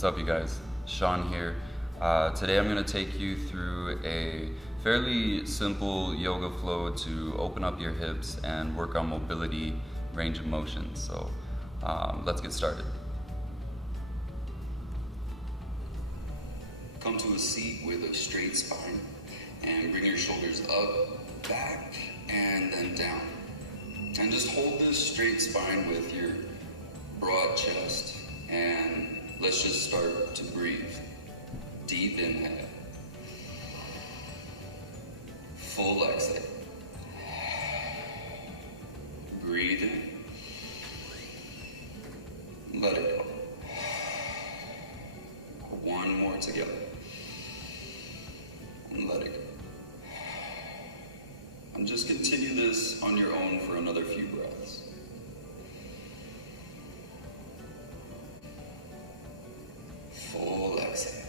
What's up, you guys? Sean here. Today I'm going to take you through a fairly simple yoga flow to open up your hips and work on mobility, range of motion. So let's get started. Come to a seat with a straight spine and bring your shoulders up, back, and then down. And just hold this straight spine with your broad chest, and let's just start to breathe. Deep inhale. Full exhale. Breathe in. Let it go. One more together. And let it go. And just continue this on your own for another few breaths. Full exhale.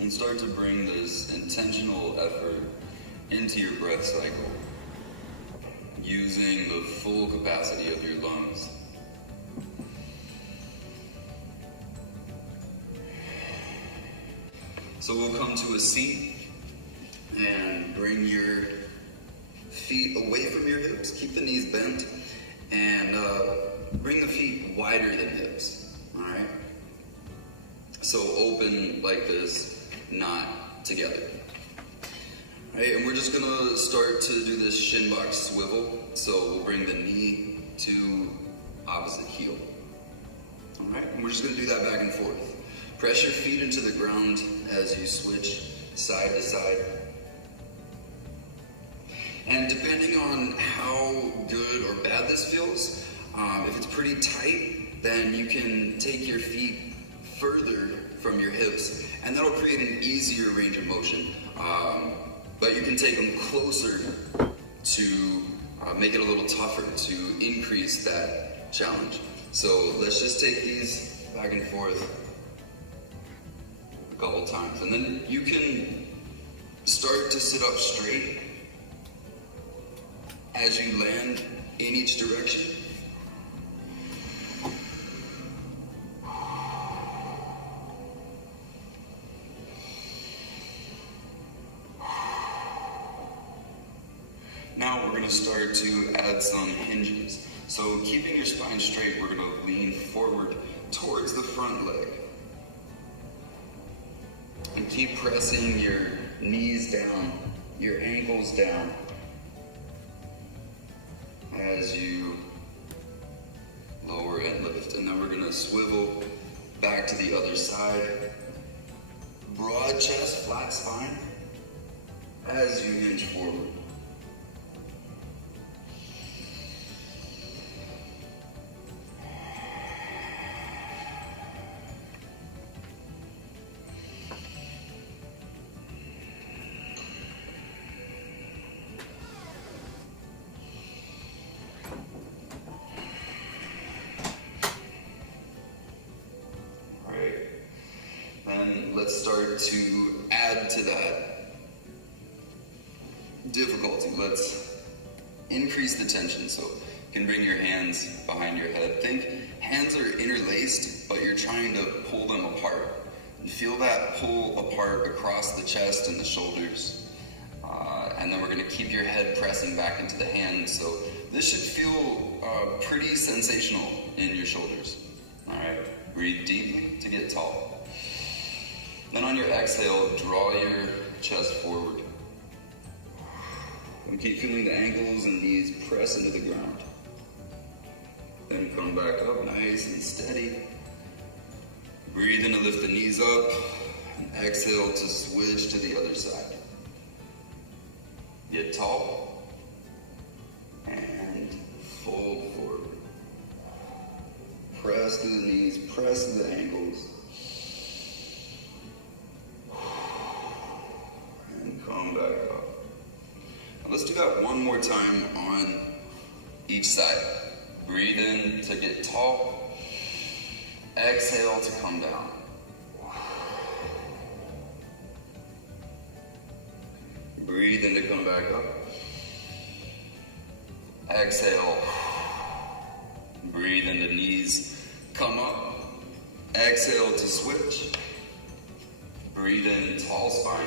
And start to bring this intentional effort into your breath cycle, using the full capacity of your lungs. So we'll come to a seat and bring your feet away from your hips. Keep the knees bent and bring the feet wider than hips, all right? So open like this, not together. All right, and we're just gonna start to do this shin box swivel. So we'll bring the knee to opposite heel. All right, and we're just gonna do that back and forth. Press your feet into the ground as you switch side to side. And depending on how good or bad this feels, if it's pretty tight, then you can take your feet further from your hips, and that'll create an easier range of motion. But you can take them closer to make it a little tougher, to increase that challenge. So let's just take these back and forth a couple times. And then you can start to sit up straight as you land in each direction. Now we're going to start to add some hinges. So keeping your spine straight, we're going to lean forward towards the front leg. And keep pressing your knees down, your ankles down, as you lower and lift. And then we're going to swivel back to the other side. Broad chest, flat spine, as you hinge forward. And let's start to add to that difficulty. Let's increase the tension. So you can bring your hands behind your head. Think hands are interlaced, but you're trying to pull them apart. And feel that pull apart across the chest and the shoulders. And then we're going to keep your head pressing back into the hands. So this should feel pretty sensational in your shoulders. All right, breathe deeply to get tall. Then on your exhale, draw your chest forward. And keep feeling the ankles and knees press into the ground. Then come back up nice and steady. Breathe in to lift the knees up. And exhale to switch to the other side. Get tall. And fold forward. Press through the knees, press through the ankles. Come back up. Now let's do that one more time on each side. Breathe in to get tall. Exhale to come down. Breathe in to come back up. Exhale. Breathe into knees. Come up. Exhale to switch. Breathe in, tall spine.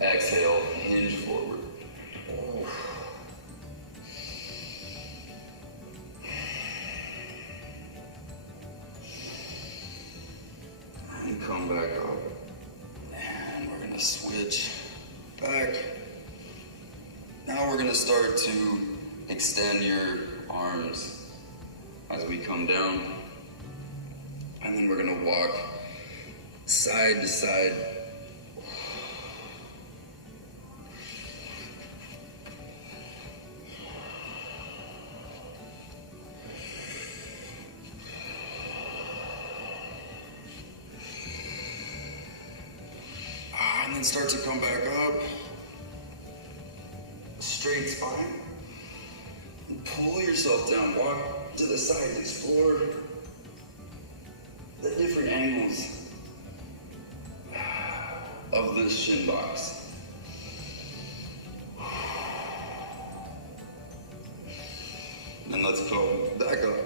Exhale, hinge forward. And come back up. And we're gonna switch back. Now we're gonna start to extend your arms as we come down. And then we're gonna walk side to side. And then start to come back up. Straight spine. And pull yourself down. Walk to the side. Explore the different angles of this shin box. And let's go back up.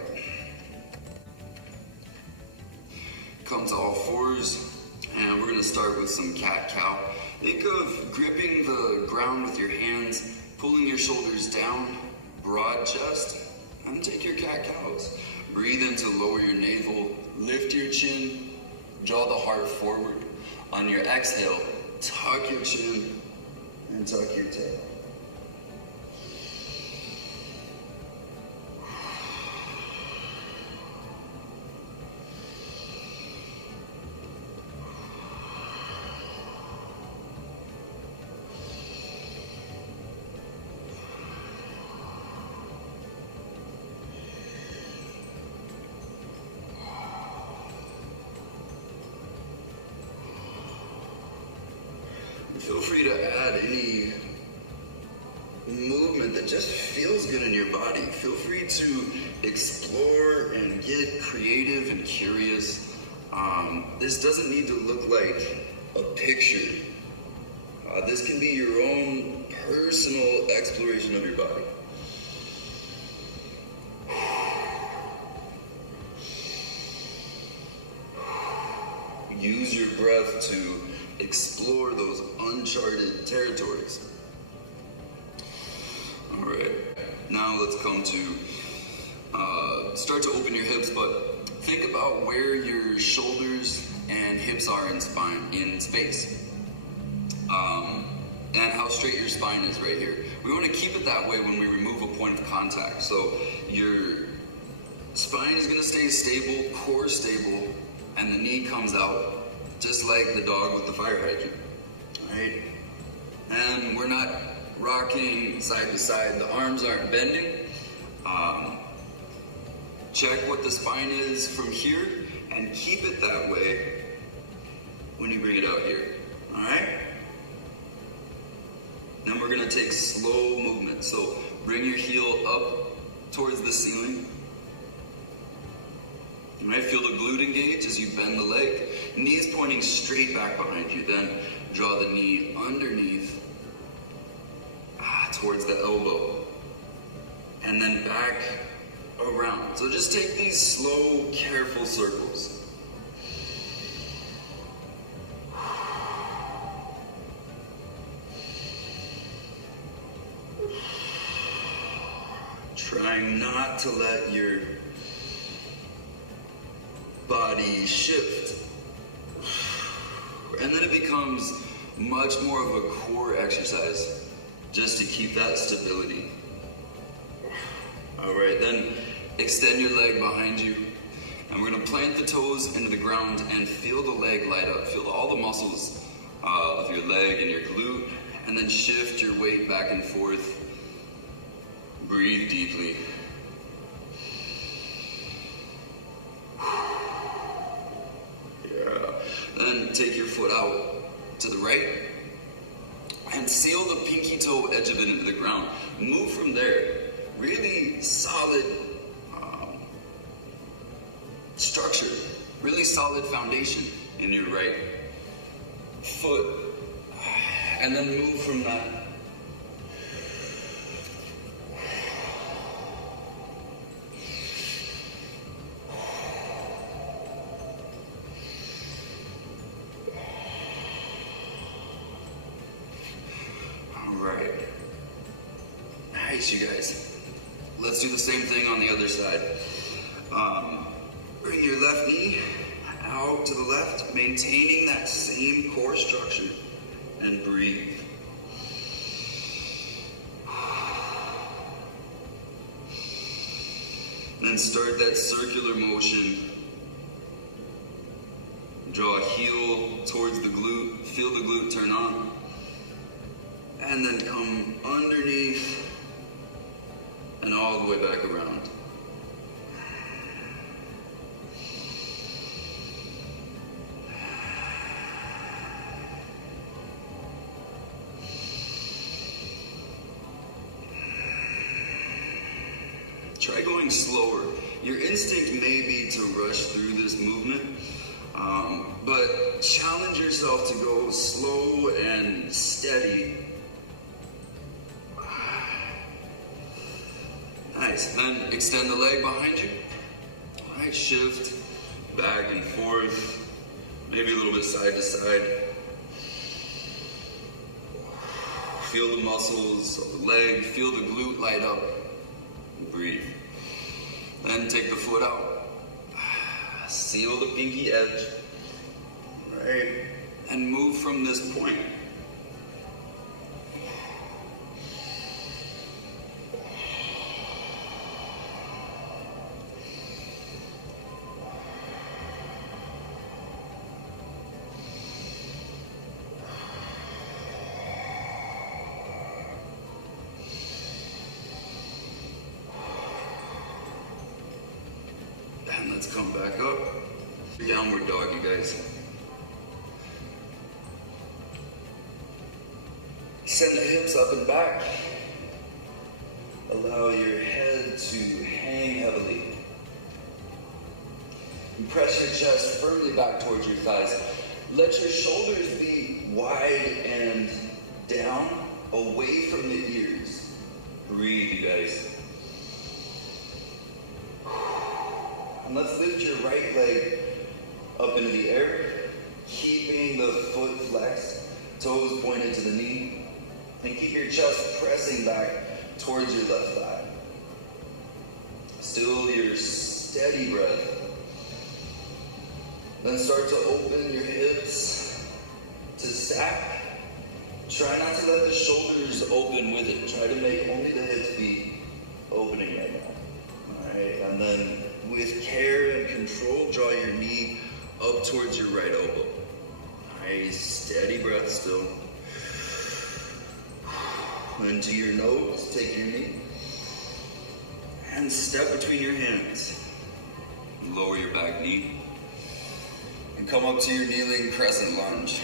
Come to all fours. And we're gonna start with some cat-cow. Think of gripping the ground with your hands, pulling your shoulders down, broad chest, and take your cat-cows. Breathe in to lower your navel, lift your chin, draw the heart forward. On your exhale, tuck your chin and tuck your tail. Feel free to add any movement that just feels good in your body. Feel free to explore and get creative and curious. This doesn't need to look like a picture. This can be your own personal exploration of your body. Use your breath to explore those uncharted territories. All right, now let's come to start to open your hips, but think about where your shoulders and hips are in space, and how straight your spine is right here. We want to keep it that way when we remove a point of contact. So your spine is going to stay stable, core stable, and the knee comes out just like the dog with the fire hydrant, right? And we're not rocking side to side. The arms aren't bending. Check what the spine is from here and keep it that way when you bring it out here, all right? Then we're gonna take slow movement. So bring your heel up towards the ceiling. You might feel the glute engage as you bend the leg. Knees pointing straight back behind you. Then draw the knee underneath towards the elbow. And then back around. So just take these slow, careful circles. Trying not to let your body shift. And then it becomes much more of a core exercise just to keep that stability. All right, then extend your leg behind you. And we're gonna plant the toes into the ground and feel the leg light up. Feel all the muscles of your leg and your glute, and then shift your weight back and forth. Breathe deeply. Then take your foot out to the right and seal the pinky toe edge of it into the ground. Move from there. really solid structure, really solid foundation in your right foot. And then move from that. Alright. Nice, you guys. Let's do the same thing on the other side. Bring your left knee out to the left, maintaining that same core structure, and breathe. Then start that circular motion. Draw a heel towards the glute, feel the glute turn on, and then come underneath and all the way back around. Try going slower. Your instinct may be to rush through this movement, but challenge yourself to go slow and steady. Nice. Then extend the leg behind you. All right, shift back and forth, maybe a little bit side to side. Feel the muscles of the leg, feel the glute light up. Breathe. Then take the foot out. Seal the pinky edge. Right. And move from this point. And let's come back up. Downward dog, you guys. Send the hips up and back. Allow your head to hang heavily. And press your chest firmly back towards your thighs. Let your shoulders be wide and down, away from the ears. Breathe, you guys. And let's lift your right leg up into the air, keeping the foot flexed, toes pointed to the knee, and keep your chest pressing back towards your left thigh. Still your steady breath. Then start to open your hips to stack. Try not to let the shoulders open with it. Try to make only the hips be opening right now. All right, and then with care and control, draw your knee up towards your right elbow. Nice, steady breath still. Into your nose, take your knee. And step between your hands. Lower your back knee. And come up to your kneeling crescent lunge.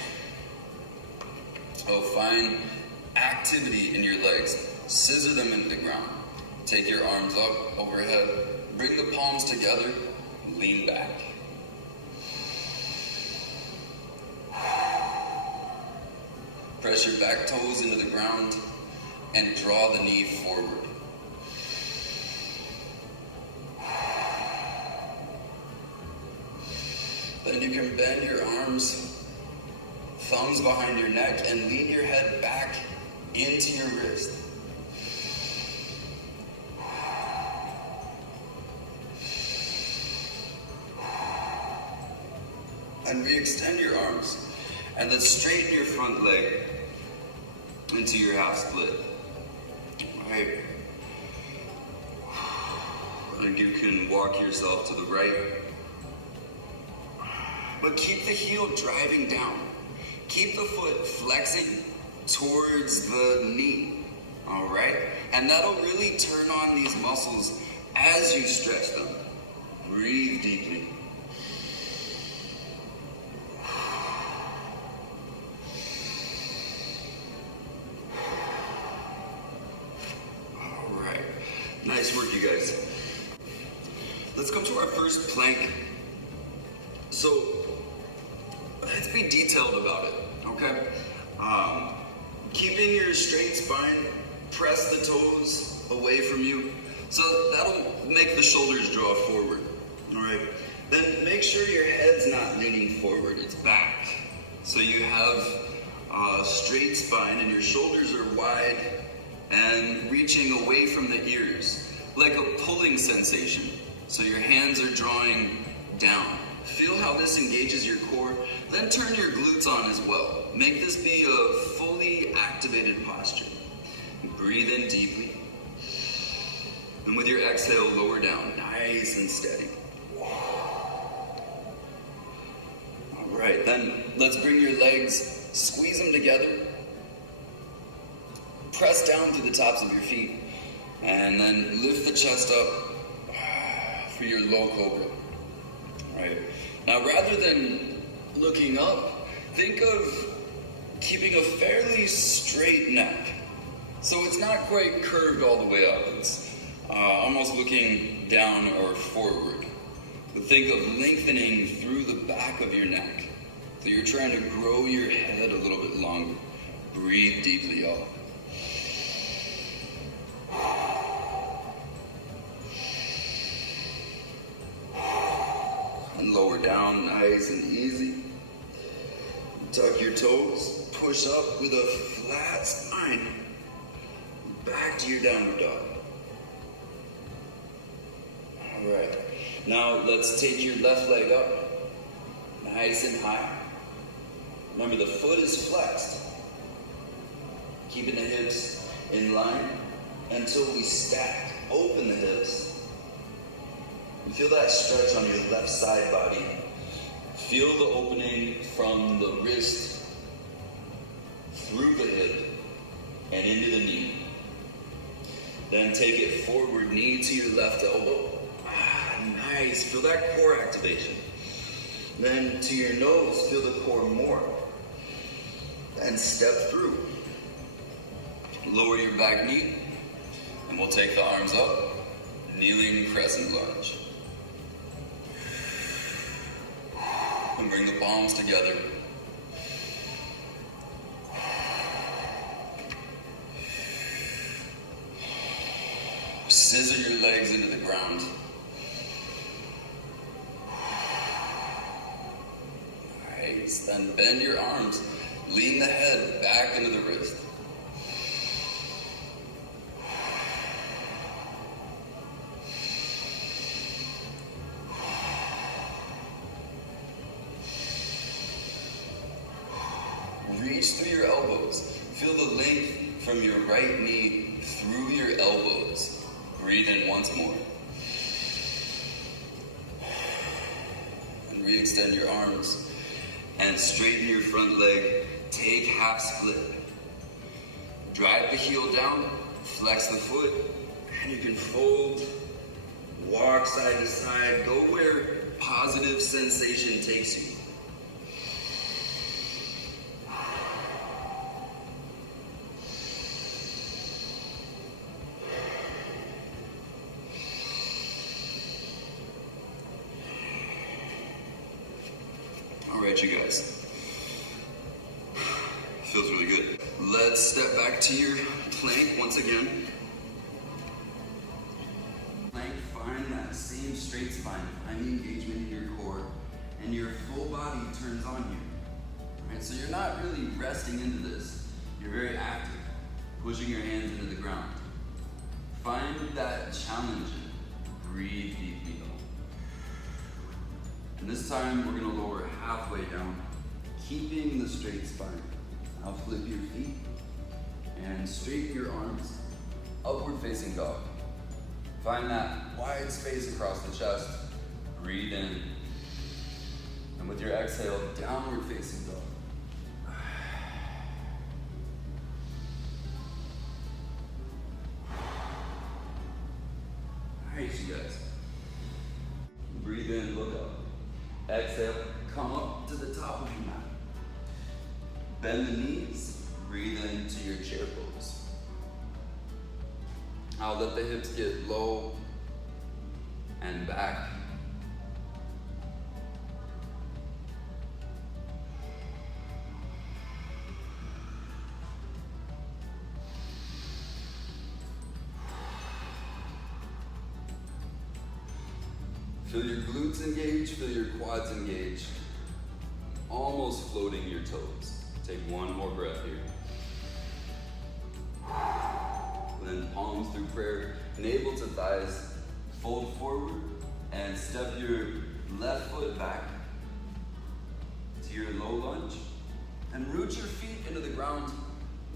Oh, find activity in your legs. Scissor them into the ground. Take your arms up overhead. Bring the palms together, lean back. Press your back toes into the ground and draw the knee forward. Then you can bend your arms, thumbs behind your neck, and lean your head back into your wrist. And re-extend your arms. And then straighten your front leg into your half split. Right. And you can walk yourself to the right. But keep the heel driving down. Keep the foot flexing towards the knee. All right? And that'll really turn on these muscles as you stretch them. Breathe deeply. Nice work, you guys. Let's come to our first plank. So, let's be detailed about it, okay? Keeping your straight spine, press the toes away from you. So that'll make the shoulders draw forward, all right? Then make sure your head's not leaning forward, it's back. So you have a straight spine and your shoulders are wide and reaching away from the ears, like a pulling sensation. So your hands are drawing down. Feel how this engages your core, then turn your glutes on as well. Make this be a fully activated posture. Breathe in deeply. And with your exhale, lower down, nice and steady. All right, then let's bring your legs, squeeze them together. Press down through the tops of your feet, and then lift the chest up for your low cobra. All right. Now, rather than looking up, think of keeping a fairly straight neck. So it's not quite curved all the way up. It's almost looking down or forward. But think of lengthening through the back of your neck. So you're trying to grow your head a little bit longer. Breathe deeply, y'all. And lower down, nice and easy. Tuck your toes, push up with a flat spine. Back to your downward dog. All right. Now let's take your left leg up, nice and high. Remember, the foot is flexed. Keeping the hips in line until we stack. Open the hips. And feel that stretch on your left side body. Feel the opening from the wrist through the hip and into the knee. Then take it forward, knee to your left elbow. Nice. Feel that core activation. Then to your nose, feel the core more. And step through. Lower your back knee, and we'll take the arms up. Kneeling crescent lunge. And bring the palms together. Scissor your legs into the ground. Nice. Then bend your arms. Lean the head back into the wrist. Reach through your elbows. Feel the length from your right knee through your elbows. Breathe in once more. And re-extend your arms. And straighten your front leg. Take half split. Drive the heel down. Flex the foot. And you can fold. Walk side to side. Go where positive sensation takes you. Alright, you guys. Feels really good. Let's step back to your plank once again. Plank, find that same straight spine. Find the engagement in your core, and your full body turns on here. Alright, so you're not really resting into this. You're very active, pushing your hands into the ground. Find that challenge. Breathe deeply. And this time, we're gonna lower halfway down, keeping the straight spine. Now flip your feet and straighten your arms, upward facing dog. Find that wide space across the chest. Breathe in. And with your exhale, downward facing dog. Nice, you guys. Breathe in, look up. Exhale, come up to the top of your mat. Bend the knees, breathe into your chair pose. Now let the hips get low and back. Feel your glutes engage, feel your quads engage. Almost floating your toes. Take one more breath here. And then palms through prayer. Navel to thighs. Fold forward and step your left foot back to your low lunge. And root your feet into the ground.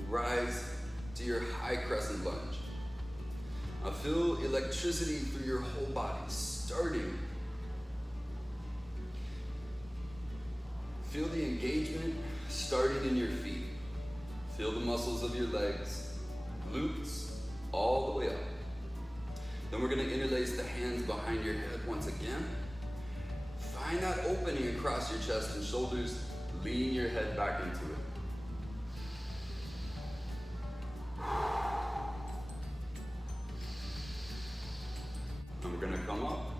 Rise to your high crescent lunge. Now feel electricity through your whole body, starting. Feel the engagement starting in your feet. Feel the muscles of your legs, glutes, all the way up. Then we're gonna interlace the hands behind your head once again. Find that opening across your chest and shoulders. Lean your head back into it. And we're gonna come up.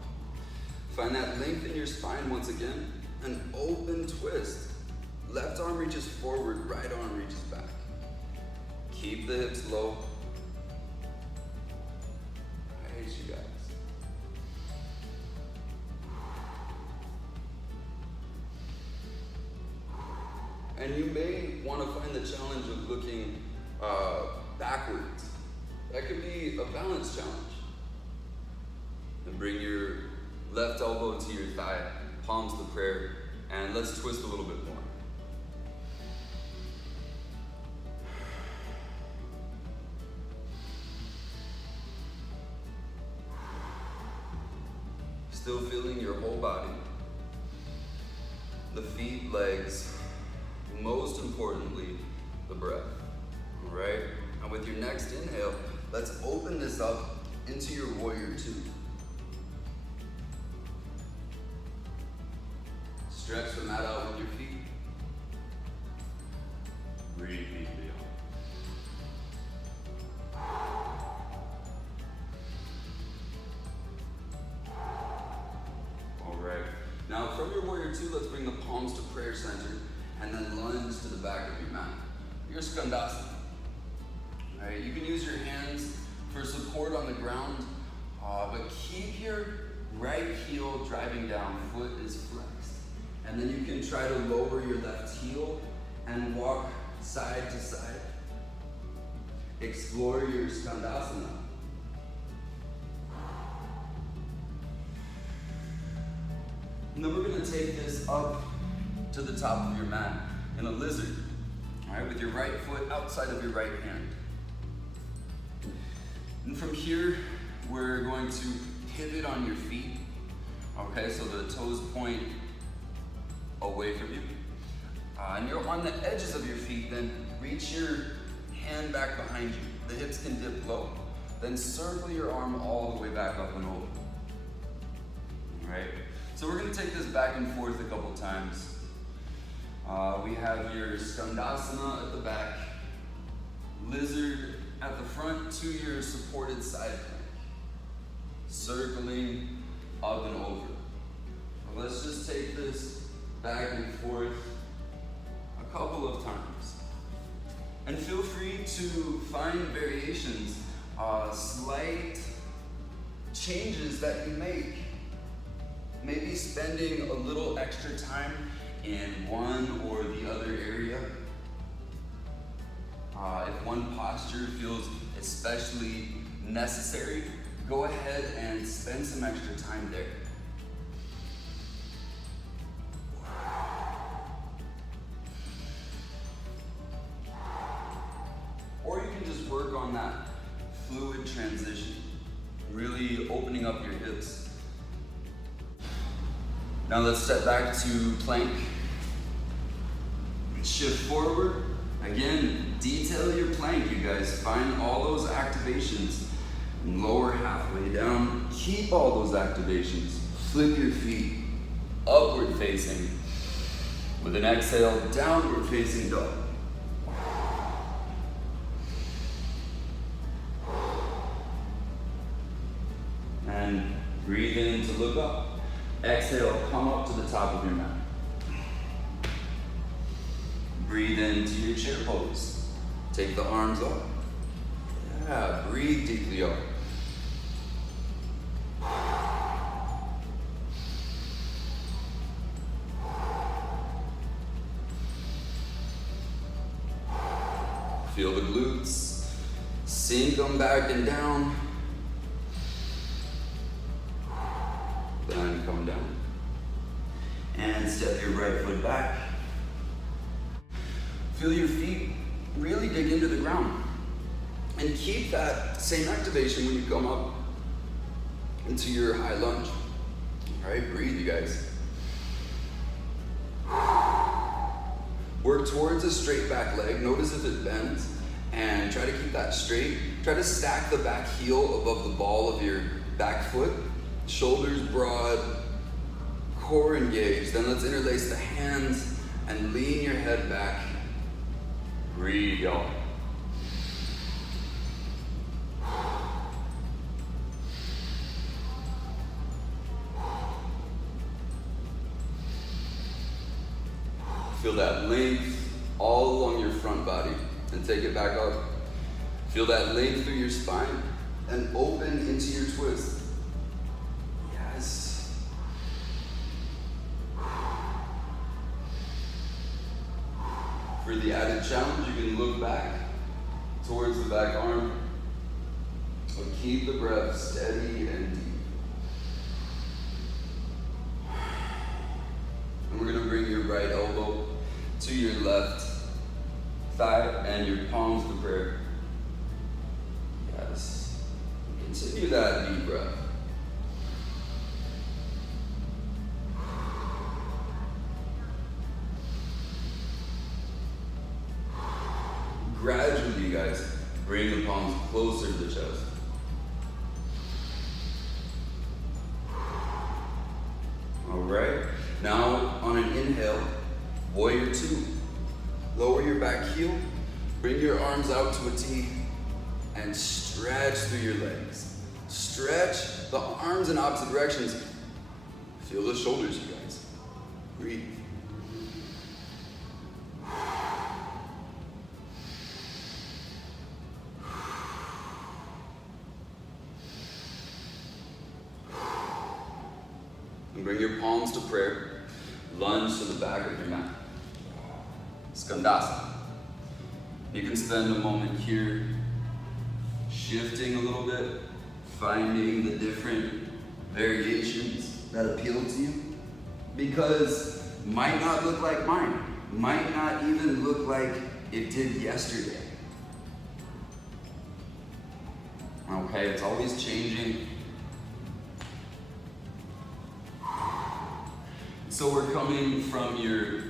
Find that length in your spine once again. An open twist. Left arm reaches forward, right arm reaches back. Keep the hips low. I hate you guys. And you may want to find the challenge of looking backwards. That could be a balance challenge. And bring your left elbow to your thigh, palms to prayer, and let's twist a little bit more. Still feeling your whole body. The feet, legs, most importantly, the breath. All right? And with your next inhale, let's open this up into your warrior two. Stretch the mat out with your feet. Breathe deeply out. All right. Now from your warrior two, let's bring the palms to prayer center and then lunge to the back of your mat. Your skandasana. All right. You can use your hands for support on the ground, but keep your right heel driving down. Foot is flexed. And then you can try to lower your left heel and walk side to side. Explore your skandasana. And then we're gonna take this up to the top of your mat in a lizard. All right, with your right foot outside of your right hand. And from here, we're going to pivot on your feet. Okay, so the toes point away from you. And you're on the edges of your feet, then reach your hand back behind you. The hips can dip low. Then circle your arm all the way back up and over. All right, so we're gonna take this back and forth a couple times. We have your skandasana at the back, lizard at the front to your supported side plank. Circling up and over. So let's just take this back and forth a couple of times. And feel free to find variations, slight changes that you make. Maybe spending a little extra time in one or the other area. If one posture feels especially necessary, go ahead and spend some extra time there. Or you can just work on that fluid transition, really opening up your hips. Now let's step back to plank. Shift forward. Again, detail your plank, you guys. Find all those activations. And lower halfway down. Keep all those activations. Flip your feet upward facing. With an exhale, downward facing dog. look up. Exhale, come up to the top of your mat. Breathe into your chair pose. Take the arms up. Yeah, breathe deeply up. Feel the glutes. Sink them back and down. Then come down. And step your right foot back. Feel your feet really dig into the ground. And keep that same activation when you come up into your high lunge. All right, breathe, you guys. Work towards a straight back leg. Notice if it bends and try to keep that straight. Try to stack the back heel above the ball of your back foot. Shoulders broad, core engaged. Then let's interlace the hands and lean your head back. Breathe, y'all. Feel that length all along your front body and take it back up. Feel that length through your spine and open into your twist. Yes. For the added challenge, you can look back towards the back arm, but keep the breath steady and deep. And we're gonna bring your right elbow to your left thigh and your palms to prayer. Yes. Continue that deep breath. Gradually, you guys, bring the palms closer to the chest. All right. Now, on an inhale, warrior two. Lower your back heel, bring your arms out to a T, and stretch through your legs. Stretch the arms in opposite directions. Feel the shoulders, you guys. Breathe. And bring your palms to prayer. Lunge to the back of your mat. Skandasana. You can spend a moment here shifting a little bit, finding the different variations that appeal to you, because might not look like mine, might not even look like it did yesterday. Okay, it's always changing. So we're coming from your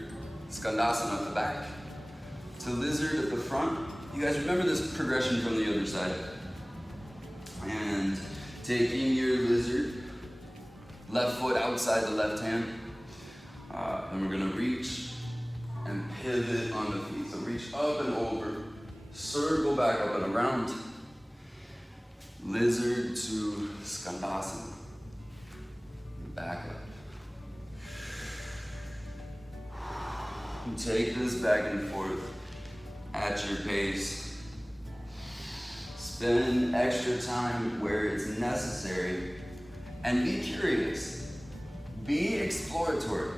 Skandasana at the back to lizard at the front. You guys remember this progression from the other side. And taking your lizard, left foot outside the left hand. And we're gonna reach and pivot on the feet. So reach up and over, circle back up and around. Lizard to Skandasana. Back up. Take this back and forth at your pace. Spend extra time where it's necessary and be curious. Be exploratory.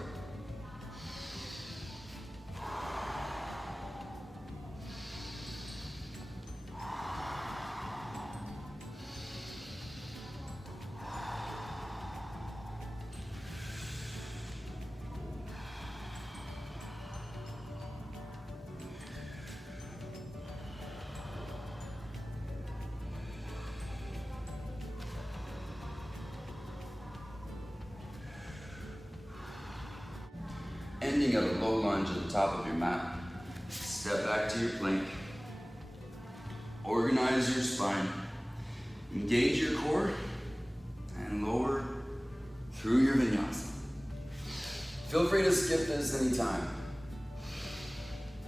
Ending at a low lunge at the top of your mat. Step back to your plank. Organize your spine. Engage your core and lower through your vinyasa. Feel free to skip this anytime,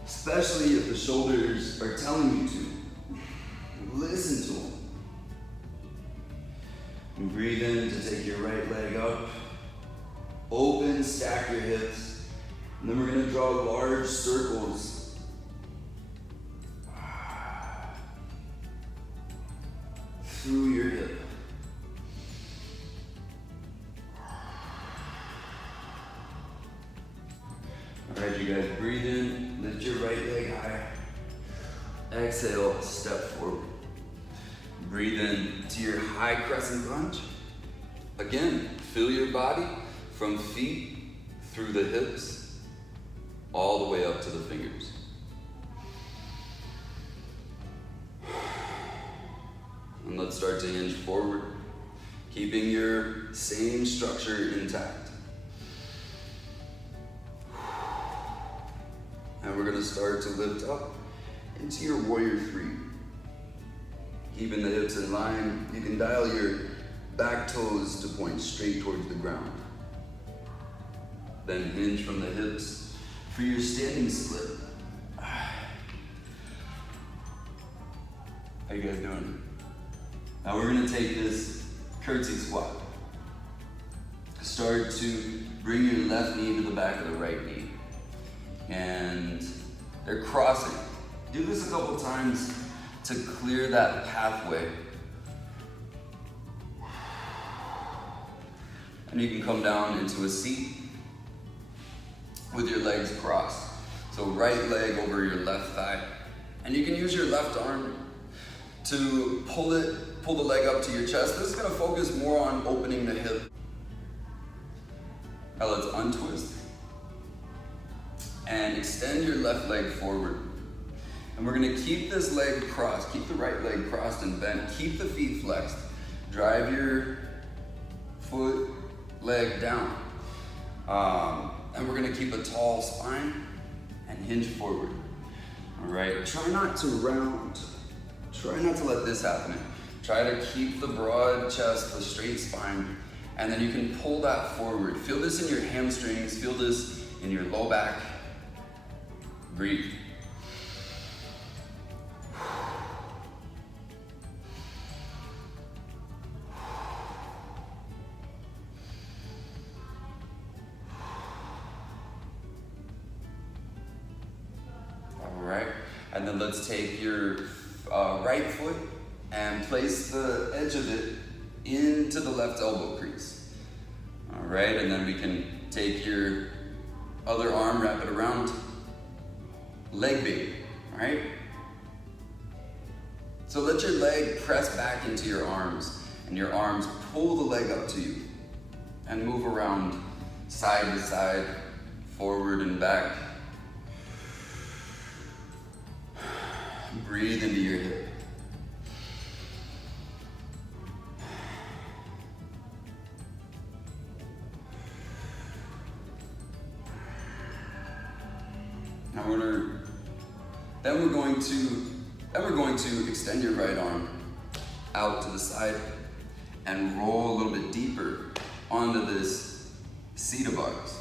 especially if the shoulders are telling you to. Listen to them. And breathe in to take your right leg up. Open, stack your hips. And then we're gonna draw large circles. Through your hip. All right, you guys, breathe in, lift your right leg high. Exhale, step forward. Breathe in to your high crescent lunge. Again, feel your body from feet through the hips, all the way up to the fingers. And let's start to hinge forward, keeping your same structure intact. And we're gonna start to lift up into your warrior three. Keeping the hips in line, you can dial your back toes to point straight towards the ground. Then hinge from the hips for your standing split. How you guys doing? Now we're gonna take this curtsy squat. Start to bring your left knee to the back of the right knee. And they're crossing. Do this a couple times to clear that pathway. And you can come down into a seat with your legs crossed. So right leg over your left thigh. And you can use your left arm to pull the leg up to your chest. This is gonna focus more on opening the hip. Now let's untwist. And extend your left leg forward. And we're gonna keep this leg crossed, keep the right leg crossed and bent, keep the feet flexed. Drive your foot, leg down. And we're gonna keep a tall spine and hinge forward. All right, try not to round. Try not to let this happen. Try to keep the broad chest, the straight spine, and then you can pull that forward. Feel this in your hamstrings, feel this in your low back. Breathe. All right, and then let's take your right foot and place the edge of it into the left elbow crease. All right, and then we can take your other arm, wrap it around, leg bait, all right? So let your leg press back into your arms, and your arms pull the leg up to you, and move around side to side, forward and back. Breathe into your hip. Now we're going to extend your right arm out to the side and roll a little bit deeper onto this seat of ours.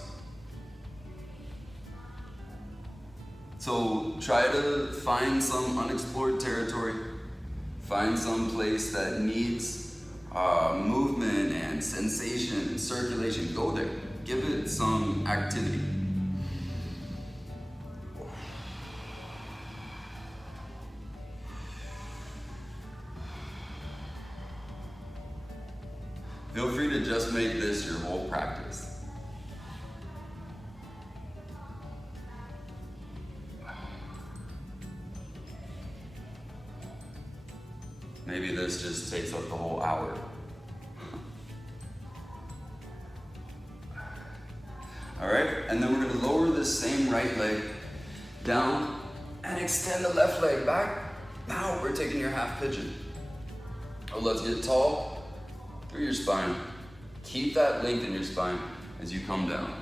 So try to find some unexplored territory, find some place that needs movement and sensation and circulation. Go there, give it some activity. Feel free to just make this your whole practice. Maybe this just takes up the whole hour. All right, and then we're gonna lower this same right leg down and extend the left leg back. Now we're taking your half pigeon. Oh, let's get tall through your spine. Keep that length in your spine as you come down.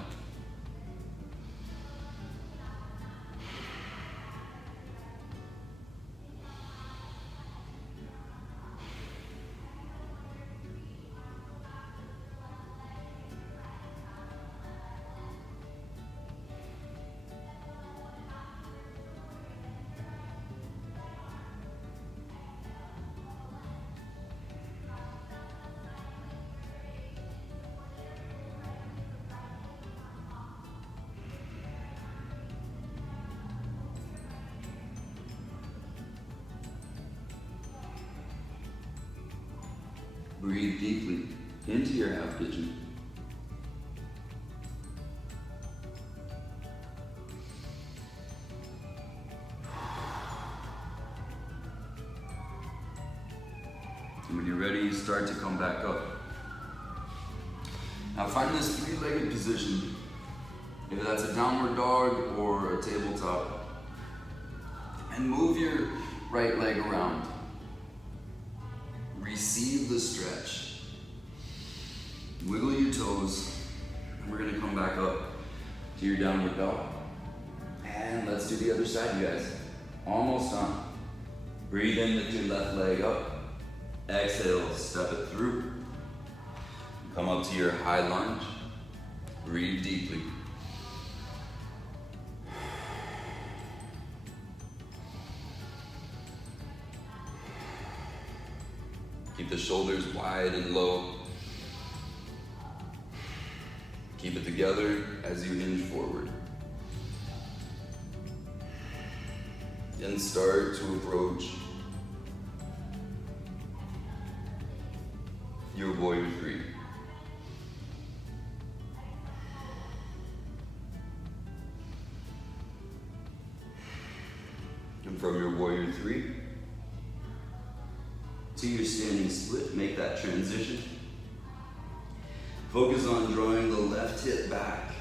Breathe deeply into your half pigeon. And when you're ready, start to come back up. Now find this three-legged position, if that's a downward dog or a tabletop, and move your right leg around. Receive the stretch. Wiggle your toes, and we're gonna come back up to your downward dog. And let's do the other side, you guys. Almost done. Breathe in with your left leg up. Exhale, step it through. Come up to your high lunge. Breathe deeply. Keep the shoulders wide and low. Keep it together as you hinge forward. Then start to approach your warrior three. And from your warrior three to your standing split, make that transition. Focus on drawing the left hip back.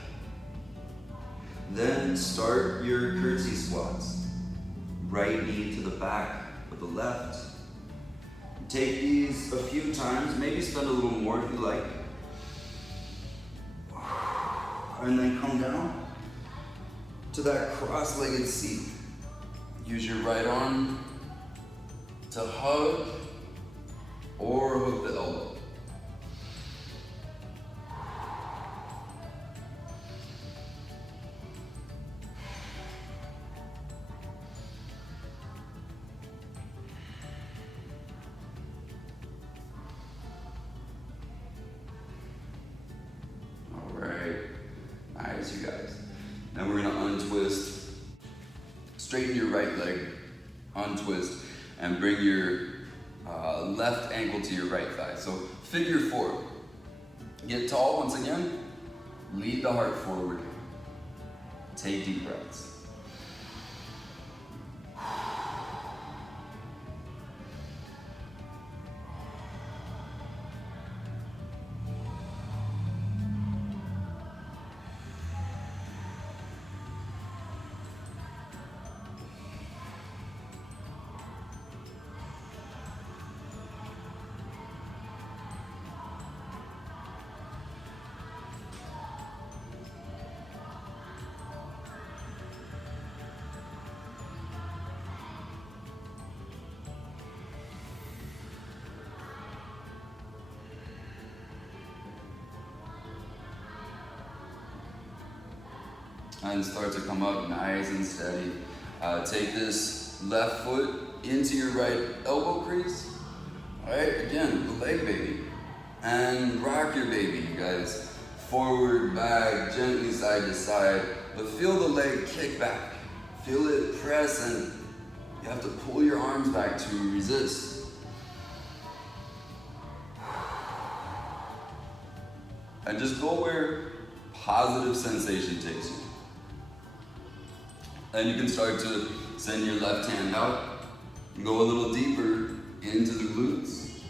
Then start your curtsy squats. Right knee to the back of the left. Take these a few times, maybe spend a little more if you like. And then come down to that cross-legged seat. Use your right arm to hug or hook the elbow. You guys. Now we're gonna untwist. Straighten your right leg, untwist, and bring your left ankle to your right thigh. So figure four. Get tall once again. Lead the heart forward. Take deep breaths. And start to come up nice and steady. Take this left foot into your right elbow crease. All right, again, the leg baby. And rock your baby, you guys. Forward, back, gently side to side. But feel the leg kick back. Feel it press, and you have to pull your arms back to resist. And just go where positive sensation takes you. And you can start to send your left hand out and go a little deeper into the glutes.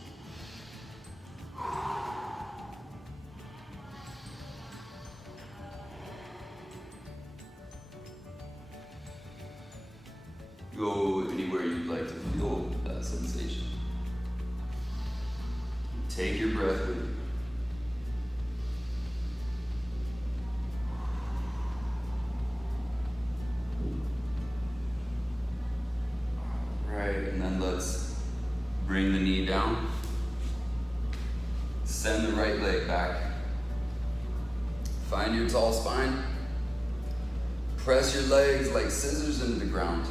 Go anywhere you'd like to feel that sensation. Take your breath with you. And then let's bring the knee down. Send the right leg back. Find your tall spine. Press your legs like scissors into the ground.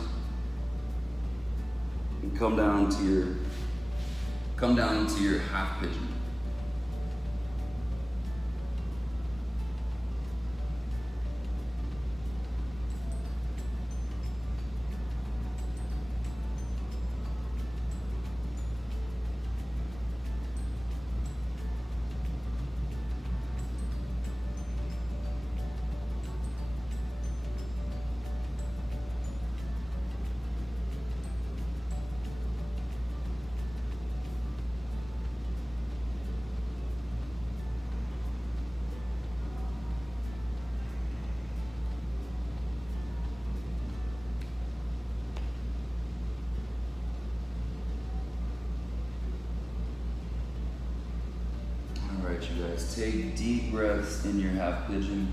And come down to your half pigeon. you guys. Take deep breaths in your half pigeon.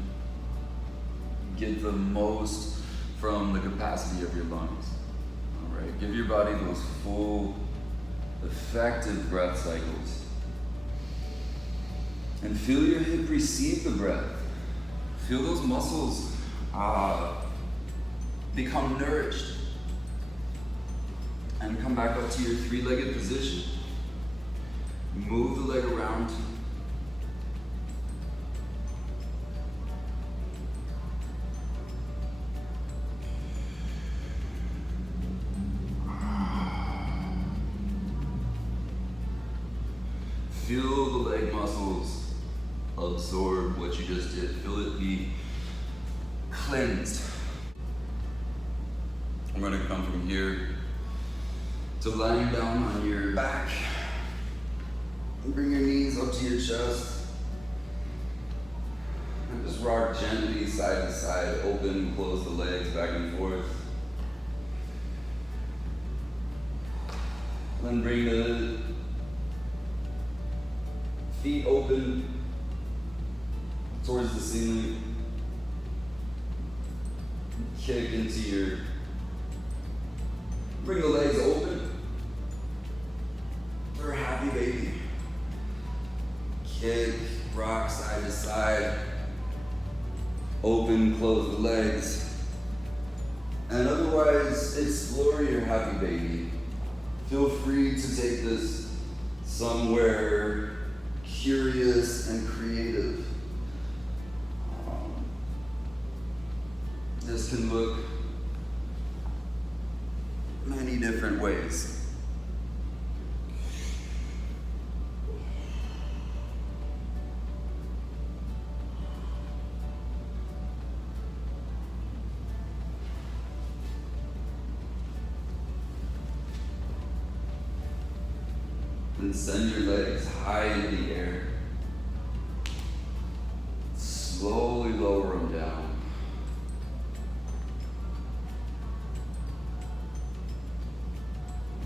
Get the most from the capacity of your lungs. All right, give your body those full, effective breath cycles. And feel your hip receive the breath. Feel those muscles become nourished. And come back up to your three-legged position. Move the leg around. Feel the leg muscles absorb what you just did. Feel it be cleansed. I'm going to come from here to lying down on your back. Bring your knees up to your chest. And just rock gently side to side. Open, close the legs back and forth. Then bring the feet open towards the ceiling. Kick into your, bring the legs open for a happy baby. Kick, rock side to side. Open, close the legs. And otherwise, explore your happy baby. Feel free to take this somewhere curious and creative. This can look many different ways. And send your legs high in the air. Slowly lower them down.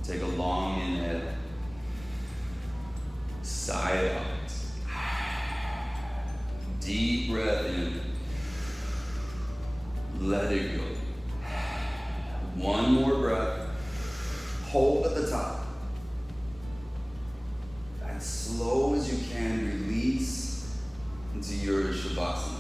Take a long inhale. Sigh out. Deep breath in. Let it go. One more breath. Hold at the top. As slow as you can, release into your Shavasana.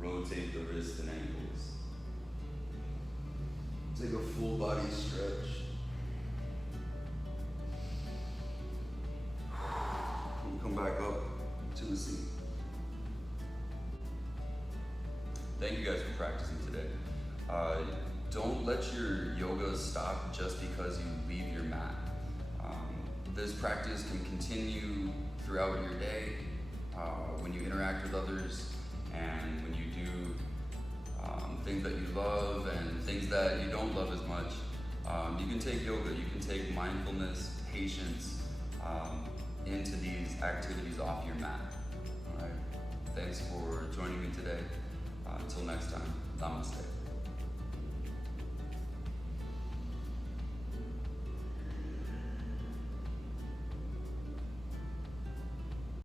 Rotate the wrists and ankles. Take a full body stretch. And come back up to a seat. Thank you guys for practicing today. Don't let your yoga stop just because you leave your mat. This practice can continue throughout your day, when you interact with others, and when you do things that you love and things that you don't love as much. You can take yoga, you can take mindfulness, patience into these activities off your mat. All right. Thanks for joining me today. Until next time, namaste.